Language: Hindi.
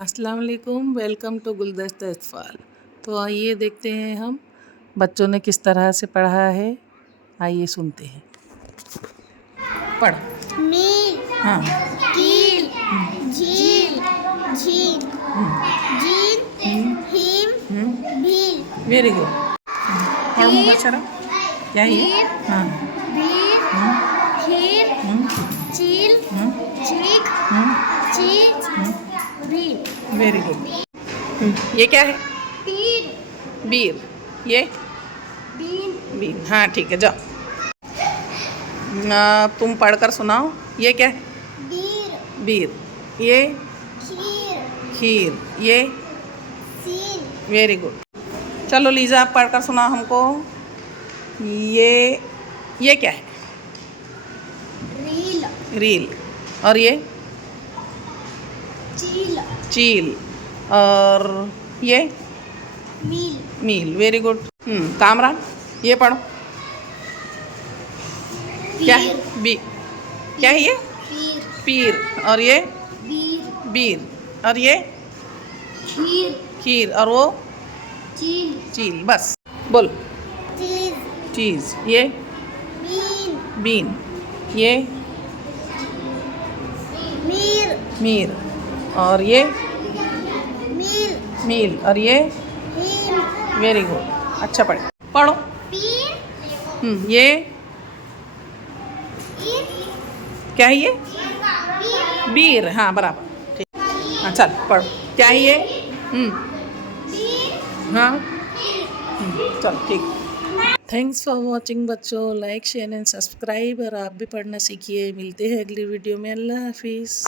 अस्सलाम वालेकुम, वेलकम टू गुलदस्ता इत्फ़ाल। तो आइए देखते हैं हम बच्चों ने किस तरह से पढ़ा है। आइए सुनते हैं। पढ़। मील, हाँ। कील, झील, झील, जील, हिम, भील, वेरी गुड। पढ़ मुबशरा। क्या है ये? हाँ। भील, खीर, चील, चीख, चीज, भील। Very good. ये क्या है? तीर, बीर। ये बीन, बीन। हाँ ठीक है, जाओ। तुम पढ़कर सुनाओ। ये क्या है? बीर, बीर। ये खीर, खीर। ये सीन, वेरी गुड। चलो लीजा, आप पढ़कर सुनाओ हमको। ये क्या है? रील, रील। और ये चील, चील। और ये मील, मील। Very good. कामरान, ये पढ़ो। क्या है? बी। क्या है ये? पीर, पीर। और ये बीर, बीर। और ये खीर, खीर। और वो चील, चील। बस बोल। चीज, चीज़। ये बीन, बीन। ये मीर, मीर। और ये मील, मील। और ये हिम, वेरी गुड। अच्छा पढ़ो। पीर, ये ईर, क्या है ये? बीर, बीर। हाँ बराबर, ठीक। हाँ चल पढ़ो। क्या है ये? बीर, हाँ। चल ठीक। थैंक्स फॉर वॉचिंग बच्चों। Like share and subscribe. और आप भी पढ़ना सीखिए। मिलते हैं अगली वीडियो में। अल्लाह हाफिज़।